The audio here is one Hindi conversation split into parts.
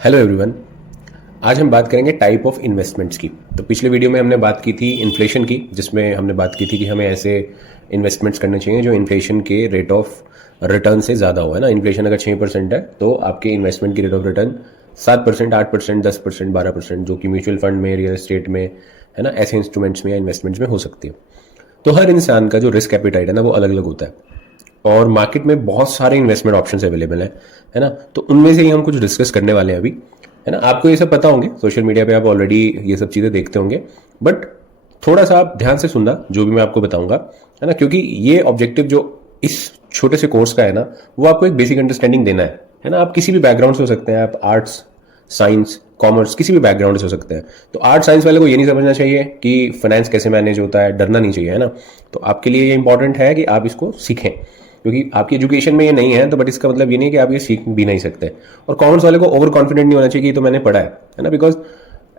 Hello everyone. आज हम बात करेंगे टाइप ऑफ इन्वेस्टमेंट्स की। तो पिछले वीडियो में हमने बात की थी इन्फ्लेशन की, जिसमें हमने बात की थी कि हमें ऐसे इन्वेस्टमेंट्स करने चाहिए जो इन्फ्लेशन के रेट ऑफ रिटर्न से ज़्यादा हो, है ना। इन्फ्लेशन अगर 6% है तो आपके इन्वेस्टमेंट की रेट ऑफ रिटर्न 7%, 8%, 10%, 12%, जो कि म्यूचुअल फंड में, रियल एस्टेट में, है ना, ऐसे इंस्ट्रूमेंट्स में या इन्वेस्टमेंट्स में हो सकती है। तो हर इंसान का जो रिस्क एपिटाइट है ना, वो अलग अलग होता है और मार्केट में बहुत सारे इन्वेस्टमेंट ऑप्शंस अवेलेबल है ना। तो उनमें से ही हम कुछ डिस्कस करने वाले हैं अभी, है ना। आपको ये सब पता होंगे, सोशल मीडिया पे आप ऑलरेडी ये सब चीज़ें देखते होंगे, बट थोड़ा सा आप ध्यान से सुनना जो भी मैं आपको बताऊंगा, है ना, क्योंकि ये ऑब्जेक्टिव जो इस छोटे से कोर्स का है ना, वो आपको एक बेसिक अंडरस्टैंडिंग देना है ना। आप किसी भी बैकग्राउंड से हो सकते हैं, आप आर्ट्स, साइंस, कॉमर्स, किसी भी बैकग्राउंड से हो सकते हैं। तो आर्ट साइंस वाले को ये नहीं समझना चाहिए कि फाइनेंस कैसे मैनेज होता है, डरना नहीं चाहिए, है ना। तो आपके लिए ये इंपॉर्टेंट है कि आप इसको सीखें, क्योंकि आपकी एजुकेशन में ये नहीं है तो बट इसका मतलब ये नहीं कि आप ये सीख भी नहीं सकते। और कॉमर्स वाले को ओवर कॉन्फिडेंट नहीं होना चाहिए कि तो मैंने पढ़ा है ना, बिकॉज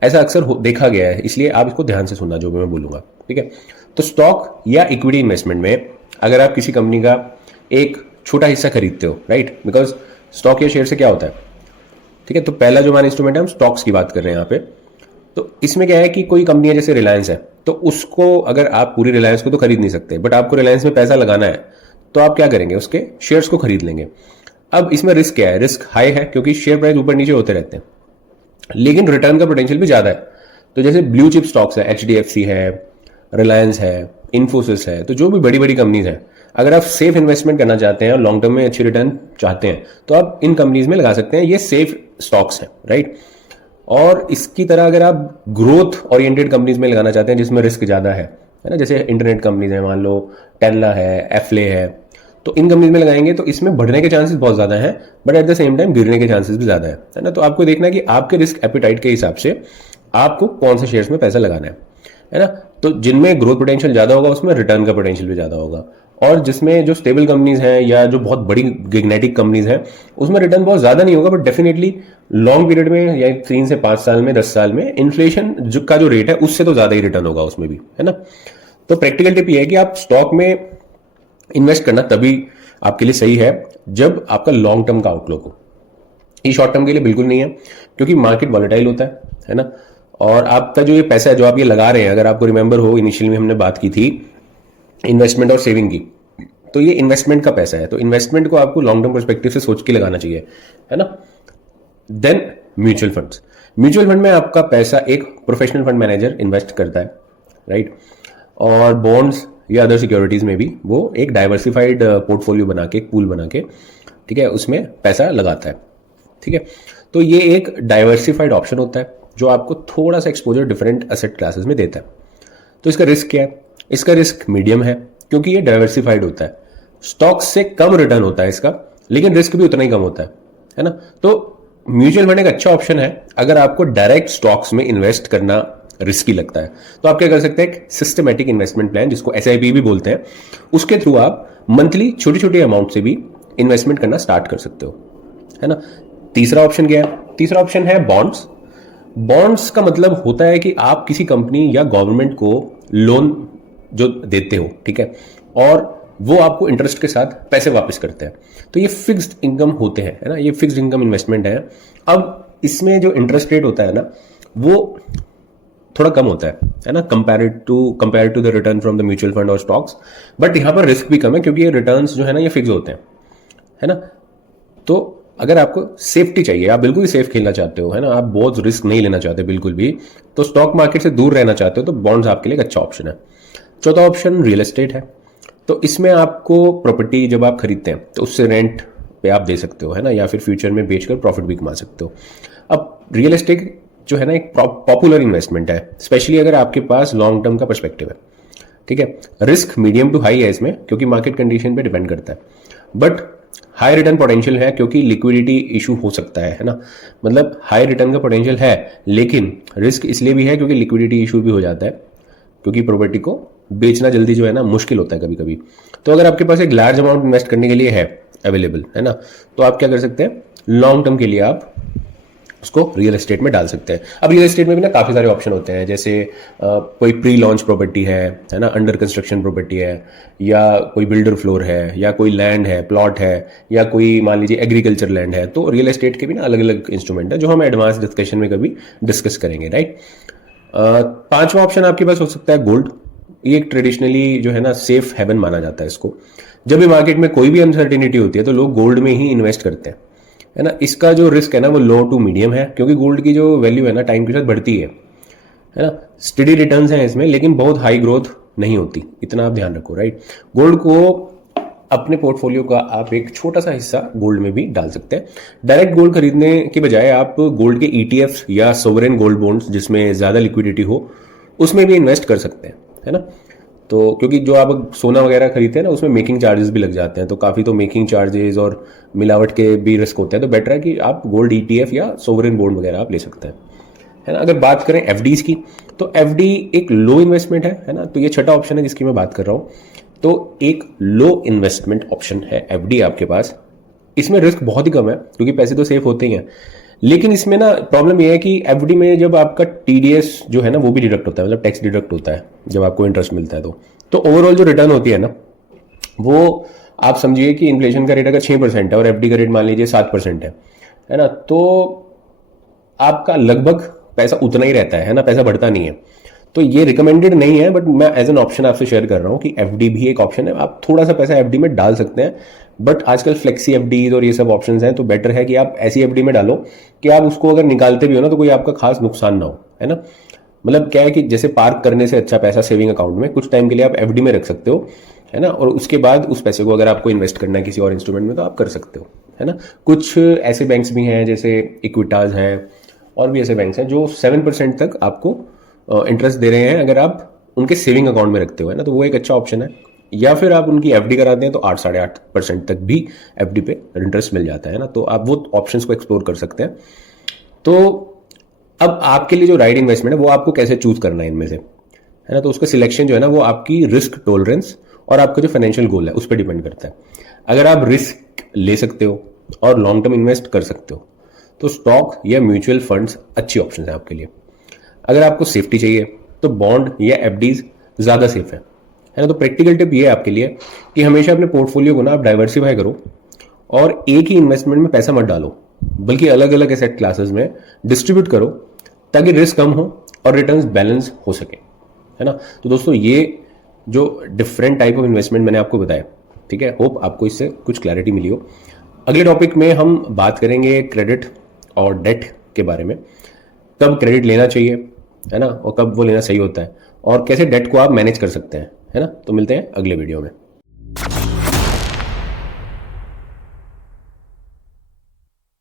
ऐसा अक्सर देखा गया है। इसलिए आप इसको ध्यान से सुनना जो भी मैं बोलूंगा, ठीक है। तो स्टॉक या इक्विटी इन्वेस्टमेंट में अगर आप किसी कंपनी का एक छोटा हिस्सा खरीदते हो, राइट, बिकॉज स्टॉक या शेयर से क्या होता है, ठीक है। तो पहला जो हमारा इंस्ट्रूमेंट है, हम स्टॉक्स की बात कर रहे हैं यहाँ पे। तो इसमें क्या है कि कोई कंपनी है जैसे रिलायंस है, तो उसको अगर आप पूरी रिलायंस को तो खरीद नहीं सकते, बट आपको रिलायंस में पैसा लगाना है तो आप क्या करेंगे, उसके शेयर्स को खरीद लेंगे। अब इसमें रिस्क क्या है? रिस्क हाई है क्योंकि शेयर प्राइस ऊपर नीचे होते रहते हैं, लेकिन रिटर्न का पोटेंशियल भी ज्यादा है। तो जैसे ब्लू चिप स्टॉक्स है, HDFC है, रिलायंस है, इन्फोसिस है, तो जो भी बड़ी बड़ी कंपनीज हैं, अगर आप सेफ इन्वेस्टमेंट करना चाहते हैं और लॉन्ग टर्म में अच्छी रिटर्न चाहते हैं तो आप इन कंपनीज में लगा सकते हैं। ये सेफ स्टॉक्स हैं, राइट। और इसकी तरह अगर आप ग्रोथ ओरिएंटेड कंपनीज में लगाना चाहते हैं जिसमें रिस्क ज्यादा है ना, जैसे इंटरनेट कंपनीज है, मान लो टेस्ला है, एफले है, तो इन कंपनीज में लगाएंगे तो इसमें बढ़ने के चांसेस बहुत ज्यादा हैं, but at the same time गिरने के चांसेस भी ज्यादा है ना। तो आपको देखना है कि आपके रिस्क एपिटाइट के हिसाब से आपको कौन से शेयर्स में पैसा लगाना है ना। तो जिनमें ग्रोथ पोटेंशियल ज्यादा होगा उसमें रिटर्न का पोटेंशियल भी ज्यादा होगा, और जिसमें जो स्टेबल कंपनीज हैं या जो बहुत बड़ी गिगनेटिक कंपनीज हैं उसमें रिटर्न बहुत ज्यादा नहीं होगा, बट डेफिनेटली लॉन्ग पीरियड में या 3 से 5 साल में, 10 साल में इन्फ्लेशन का जो रेट है उससे तो ज्यादा ही रिटर्न होगा उसमें भी, है ना। तो प्रैक्टिकल टिप ये है कि आप स्टॉक में इन्वेस्ट करना तभी आपके लिए सही है जब आपका लॉन्ग टर्म का आउटलुक हो। ये शॉर्ट टर्म के लिए बिल्कुल नहीं है, क्योंकि मार्केट वॉलेटाइल होता है ना। और आपका जो ये पैसा है जो आप ये लगा रहे हैं, अगर आपको रिमेंबर हो इनिशियल में हमने बात की थी इन्वेस्टमेंट और सेविंग की, तो ये इन्वेस्टमेंट का पैसा है। तो इन्वेस्टमेंट को आपको लॉन्ग टर्म पर्सपेक्टिव से सोच के लगाना चाहिए, है ना। Then mutual funds. Mutual fund में आपका पैसा एक प्रोफेशनल फंड मैनेजर इन्वेस्ट करता है, राइट। और बॉन्ड्स या अदर सिक्योरिटीज में भी वो एक डाइवर्सिफाइड पोर्टफोलियो बना के, एक पूल बना के, ठीक है, उसमें पैसा लगाता है, ठीक है। तो ये एक डाइवर्सिफाइड ऑप्शन होता है जो आपको थोड़ा सा एक्सपोजर डिफरेंट एसेट क्लासेस में देता है। तो इसका रिस्क क्या है? इसका रिस्क मीडियम है क्योंकि ये डाइवर्सिफाइड होता है। स्टॉक्स से कम रिटर्न होता है इसका, लेकिन रिस्क भी उतना ही कम होता है ना। तो म्यूचुअल फंड एक अच्छा ऑप्शन है अगर आपको डायरेक्ट स्टॉक्स में इन्वेस्ट करना रिस्की लगता है। तो आप क्या कर सकते हैं, एक सिस्टमेटिक इन्वेस्टमेंट प्लान जिसको SIP भी बोलते हैं, उसके थ्रू आप मंथली छोटी छोटी अमाउंट से भी इन्वेस्टमेंट करना स्टार्ट कर सकते हो, है ना। तीसरा ऑप्शन क्या है? तीसरा ऑप्शन है बॉन्ड्स। बॉन्ड्स का मतलब होता है कि आप किसी कंपनी या गवर्नमेंट को लोन जो देते हो, ठीक है, और वो आपको इंटरेस्ट के साथ पैसे वापस करते हैं। तो ये फिक्स्ड इनकम होते हैं, है ना, ये फिक्स्ड इनकम इन्वेस्टमेंट है। अब इसमें जो इंटरेस्ट रेट होता है ना, वो थोड़ा कम होता है ना, compare to the return from the mutual fund और स्टॉक्स, बट यहाँ पर रिस्क भी कम है क्योंकि ये रिटर्न्स जो है ना ये फिक्स होते हैं, है ना। तो अगर आपको सेफ्टी चाहिए, आप बिल्कुल ही सेफ खेलना चाहते हो, है ना, आप बहुत रिस्क नहीं लेना चाहते बिल्कुल भी, तो स्टॉक मार्केट से दूर रहना चाहते हो, तो बॉन्ड्स आपके लिए एक अच्छा ऑप्शन है। चौथा ऑप्शन रियल एस्टेट है। तो इसमें आपको प्रॉपर्टी जब आप खरीदते हैं तो उससे रेंट पे आप दे सकते हो, है ना, या फिर फ्यूचर में बेचकर प्रॉफिट भी कमा सकते हो। अब रियल एस्टेट जो है ना एक पॉपुलर इन्वेस्टमेंट है, स्पेशली अगर आपके पास लॉन्ग टर्म का पर्सपेक्टिव है, ठीक है। रिस्क मीडियम टू हाई है इसमें क्योंकि मार्केट कंडीशन पे डिपेंड करता है, बट हाई रिटर्न पोटेंशियल है क्योंकि लिक्विडिटी इशू हो सकता है ना। मतलब हाई रिटर्न का पोटेंशियल है, लेकिन रिस्क इसलिए भी है क्योंकि लिक्विडिटी इशू भी हो जाता है, क्योंकि प्रॉपर्टी को बेचना जल्दी जो है ना मुश्किल होता है कभी कभी। तो अगर आपके पास एक लार्ज अमाउंट इन्वेस्ट करने के लिए है अवेलेबल, है ना, तो आप क्या कर सकते हैं, लॉन्ग टर्म के लिए आप उसको रियल एस्टेट में डाल सकते हैं। अब रियल एस्टेट में भी ना काफ़ी सारे ऑप्शन होते हैं, जैसे कोई प्री लॉन्च प्रॉपर्टी है ना, अंडर कंस्ट्रक्शन प्रॉपर्टी है, या कोई बिल्डर फ्लोर है, या कोई लैंड है, प्लॉट है, या कोई मान लीजिए एग्रीकल्चर लैंड है। तो रियल एस्टेट के भी ना अलग अलग इंस्ट्रूमेंट है जो हम एडवांस डिस्कशन में कभी डिस्कस करेंगे, राइट। पांचवा ऑप्शन आपके पास हो सकता है गोल्ड। ये एक ट्रेडिशनली जो है ना सेफ हेवन माना जाता है इसको। जब भी मार्केट में कोई भी अनसर्टेनिटी होती है तो लोग गोल्ड में ही इन्वेस्ट करते हैं, है ना। इसका जो रिस्क है ना वो लो टू मीडियम है, क्योंकि गोल्ड की जो वैल्यू है ना टाइम के साथ बढ़ती है ना। स्टडी रिटर्न्स हैं इसमें, लेकिन बहुत हाई ग्रोथ नहीं होती, इतना आप ध्यान रखो, राइट। गोल्ड को अपने पोर्टफोलियो का आप एक छोटा सा हिस्सा गोल्ड में भी डाल सकते हैं। डायरेक्ट गोल्ड खरीदने के बजाय आप गोल्ड के ईटीएफ या सोवरेन गोल्ड बॉन्ड्स जिसमें ज्यादा लिक्विडिटी हो उसमें भी इन्वेस्ट कर सकते हैं, है ना। तो क्योंकि जो आप सोना वगैरह खरीदते हैं ना उसमें मेकिंग चार्जेस भी लग जाते हैं, तो काफ़ी तो मेकिंग चार्जेस और मिलावट के भी रिस्क होते हैं। तो बेटर है कि आप गोल्ड ईटीएफ या सोवरेन बॉन्ड वगैरह आप ले सकते हैं, है ना। अगर बात करें एफडीज की, तो एफडी एक लो इन्वेस्टमेंट है ना। तो ये छठा ऑप्शन है जिसकी मैं बात कर रहा हूँ। तो एक लो इन्वेस्टमेंट ऑप्शन है एफडी आपके पास। इसमें रिस्क बहुत ही कम है क्योंकि पैसे तो सेफ होते ही हैं, लेकिन इसमें ना प्रॉब्लम यह है कि एफडी में जब आपका टीडीएस जो है ना वो भी डिडक्ट होता है, मतलब टैक्स डिडक्ट होता है जब आपको इंटरेस्ट मिलता है। तो ओवरऑल जो रिटर्न होती है ना वो आप समझिए कि इन्फ्लेशन का रेट अगर 6% है और एफडी का रेट मान लीजिए 7% है ना, तो आपका लगभग पैसा उतना ही रहता है ना, पैसा बढ़ता नहीं है। तो ये रिकमेंडेड नहीं है, बट मैं एज एन ऑप्शन आपसे शेयर कर रहा हूं कि एफडी भी एक ऑप्शन है। आप थोड़ा सा पैसा एफडी में डाल सकते हैं, बट आजकल फ्लेक्सी एफडीज और ये सब ऑप्शंस हैं, तो बेटर है कि आप ऐसी एफडी में डालो कि आप उसको अगर निकालते भी हो ना तो कोई आपका खास नुकसान ना हो, है ना। मतलब क्या है कि जैसे पार्क करने से अच्छा पैसा सेविंग अकाउंट में कुछ टाइम के लिए आप एफडी में रख सकते हो, है ना। और उसके बाद उस पैसे को अगर आपको इन्वेस्ट करना है किसी और इंस्ट्रूमेंट में तो आप कर सकते हो, है ना। कुछ ऐसे बैंक्स भी हैं जैसे इक्विटाज है और भी ऐसे बैंक्स हैं जो 7% तक आपको इंटरेस्ट दे रहे हैं अगर आप उनके सेविंग अकाउंट में रखते हो, है ना। तो वो एक अच्छा ऑप्शन है। या फिर आप उनकी एफडी कराते हैं तो 8-8.5% तक भी एफडी पे इंटरेस्ट मिल जाता है ना। तो आप वो ऑप्शंस को एक्सप्लोर कर सकते हैं। तो अब आपके लिए जो राइट इन्वेस्टमेंट है वो आपको कैसे चूज करना है इनमें से, है ना। तो उसका सिलेक्शन जो है ना वो आपकी रिस्क टॉलरेंस और आपका जो फाइनेंशियल गोल है उस पर डिपेंड करता है। अगर आप रिस्क ले सकते हो और लॉन्ग टर्म इन्वेस्ट कर सकते हो तो स्टॉक या म्यूचुअल फंड्स अच्छी ऑप्शन है आपके लिए। अगर आपको सेफ्टी चाहिए तो बॉन्ड या एफडीज ज्यादा सेफ है ना। तो प्रैक्टिकल टिप ये है आपके लिए कि हमेशा अपने पोर्टफोलियो को ना आप डाइवर्सिफाई करो और एक ही इन्वेस्टमेंट में पैसा मत डालो, बल्कि अलग अलग एसेट क्लासेस में डिस्ट्रीब्यूट करो ताकि रिस्क कम हो और रिटर्न्स बैलेंस हो सके, है ना। तो दोस्तों ये जो डिफरेंट टाइप ऑफ इन्वेस्टमेंट मैंने आपको बताया, ठीक है, होप आपको इससे कुछ क्लैरिटी मिली हो। अगले टॉपिक में हम बात करेंगे क्रेडिट और डेट के बारे में, कब क्रेडिट लेना चाहिए, है ना, और कब वो लेना सही होता है, और कैसे डेट को आप मैनेज कर सकते हैं, है ना। तो मिलते हैं अगले वीडियो में।